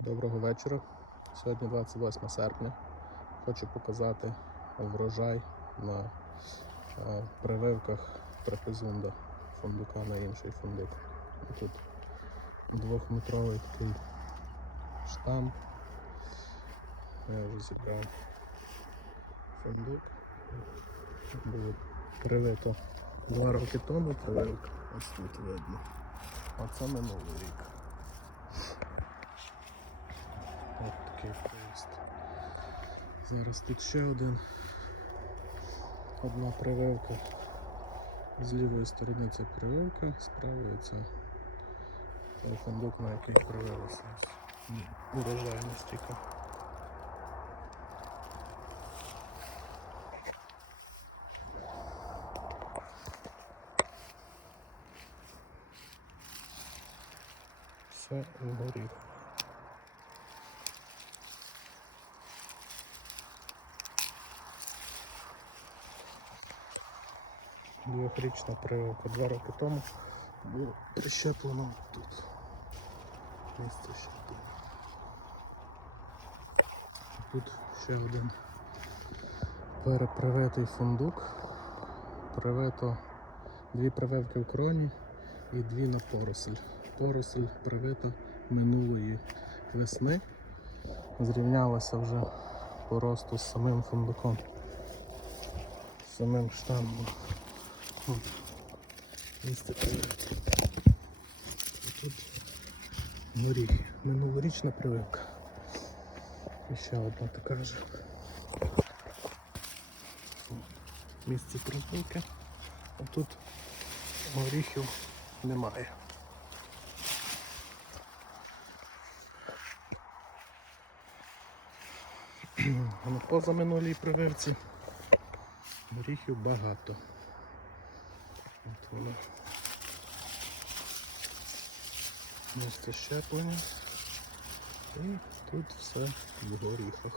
Доброго вечора. Сьогодні 28 серпня. Хочу показати врожай на е, прививках трапезунда фундука на інший фундук. Тут двохметровий такий штамп. Я вже зібрав фундук. Було привито два роки тому прививка. Ось тут видно. А це минулий рік. От такий поїзд. Зараз тут ще один. Одна прививка. З лівої сторони це прививка, з правої це той фундук, на який привилися. Урожайність тільки. Все горіх. Двохрічна прививка два роки тому було прищеплено тут. Місце щеплення. Тут ще один перепривитий фундук. Привито дві прививки в кроні і дві на поросль. Поросль привита минулої весни. Зрівнялася вже по росту з самим фундуком, з самим штамбом. От. Місце Тут горіхи. Минулорічна прививка. І ще одна така ж. Місце прививки. А тут горіхів немає. А на позаминулій прививці горіхів багато. От воно. Місце щеплення. І тут все в горіхах.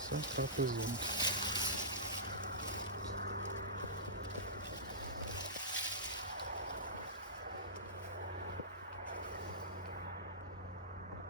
Все трапезунт.